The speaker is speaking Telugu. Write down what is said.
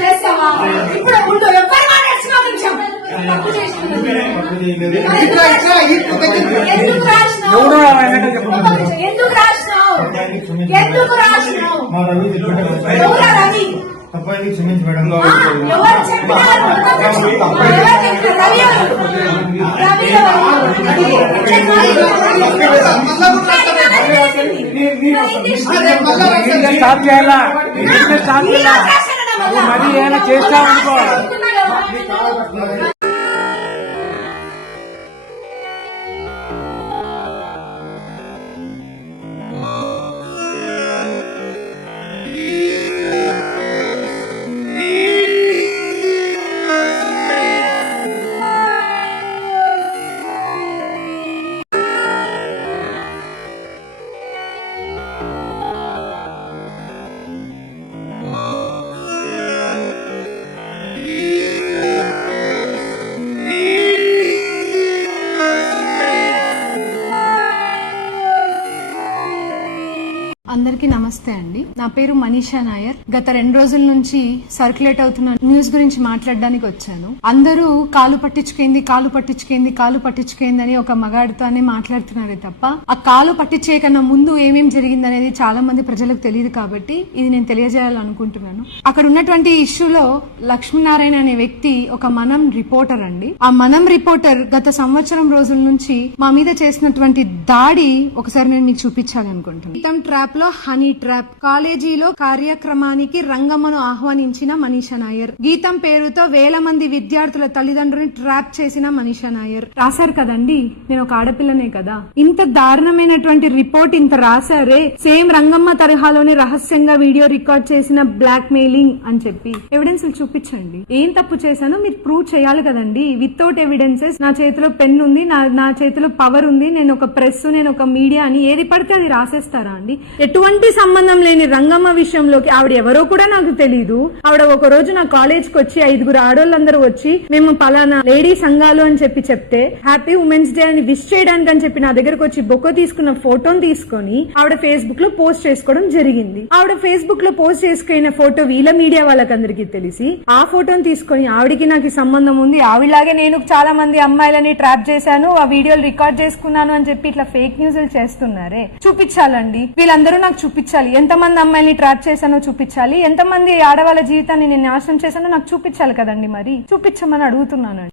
చేస్తావా? ఇప్పుడు ఉండు, ఎవరు మాట్లాడుతున్నావు? నిమిషం తప్పు చేసినావు. ఎందుకు రాసినావు? ఎందుకు రాసినావు? ఎందుకు రాసినావు? ఎవరా రవి? తప్పని క్షమించి మేడం. ఎవరు చెప్పినారు? స్టార్ట్ చేయాలా? మరి ఏమైనా చేస్తామనుకో. అందరికీ నమస్తే అండి. నా పేరు మనీషా నాయర్. గత 2 రోజుల నుంచి సర్క్యులేట్ అవుతున్న న్యూస్ గురించి మాట్లాడడానికి వచ్చాను. అందరూ కాలు పట్టించుకేంది అని ఒక మగాడితోనే మాట్లాడుతున్నారే తప్ప ఆ కాలు పట్టించే కన్నా ముందు ఏమేం జరిగింది అనేది చాలా మంది ప్రజలకు తెలియదు. కాబట్టి ఇది నేను తెలియజేయాలనుకుంటున్నాను. అక్కడ ఉన్నటువంటి ఇష్యూలో లక్ష్మీనారాయణ అనే వ్యక్తి ఒక మనం రిపోర్టర్ అండి. ఆ మనం రిపోర్టర్ గత సంవత్సరం రోజుల నుంచి మా మీద చేసినటువంటి దాడి ఒకసారి నేను మీకు చూపించాలనుకుంటున్నాను. గీతం ట్రాప్ లో హనీ ట్రాప్, కాలేజీలో కార్యక్రమానికి రంగమ్మను ఆహ్వానించిన మనీషా నాయర్, గీతం పేరుతో వేల మంది విద్యార్థుల తల్లిదండ్రులను ట్రాప్ చేసిన మనీషా నాయర్. రాశారు కదండి, నేను ఒక ఆడపిల్లనే కదా. ఇంత దారుణమైనటువంటి రిపోర్ట్ ఇంత రాశారే, సేమ్ రంగమ్మ తరహాలోనే రహస్యంగా వీడియో రికార్డ్ చేసిన బ్లాక్ మెయిలింగ్ అని చెప్పి ఎవిడెన్స్ చూపించండి. ఏం తప్పు చేశానో మీరు ప్రూవ్ చేయాలి కదండి. వితౌట్ ఎవిడెన్సెస్ నా చేతిలో పెన్ ఉంది, నా చేతిలో పవర్ ఉంది, నేను ఒక ప్రెస్, నేను ఒక మీడియా అని ఏది పడితే అది రాసేస్తారా అండి? ఎటువంటి సంబంధం లేని రంగమ్మ విషయంలోకి ఆవిడ ఎవరో కూడా నాకు తెలీదు. ఆవిడ ఒక రోజు నా కాలేజ్ కి వచ్చి 5 ఆడోళ్ళందరూ వచ్చి మేము పలానా లేడీ సంఘాలు అని చెప్తే హ్యాపీ ఉమెన్స్ డే అని విష్ చేయడానికి అని చెప్పి నా దగ్గరకు వచ్చి బొక్క తీసుకున్న ఫోటోని తీసుకొని ఆవిడ ఫేస్బుక్ లో పోస్ట్ చేసుకోవడం జరిగింది. ఆవిడ ఫేస్బుక్ లో పోస్ట్ చేసుకున్న ఫోటో వీళ్ళ మీడియా వాళ్ళకందరికీ తెలిసి ఆ ఫోటోని తీసుకొని ఆవిడికి నాకు సంబంధం ఉంది, ఆవిడలాగే నేను చాలా మంది అమ్మాయిలని ట్రాప్ చేశాను, ఆ వీడియోలు రికార్డ్ చేసుకున్నాను అని చెప్పి ఇట్లా ఫేక్ న్యూస్ చేస్తున్నారే. చూపించాలండి, వీళ్ళందరూ నాకు చూపించాలి. ఎంతమంది అమ్మాయిని ట్రాప్ చేశానో చూపించాలి, ఎంతమంది ఆడవాళ్ళ జీవితాన్ని నేను నాశనం చేశానో నాకు చూపించాలి కదండి. మరి చూపించమని అడుగుతున్నాను.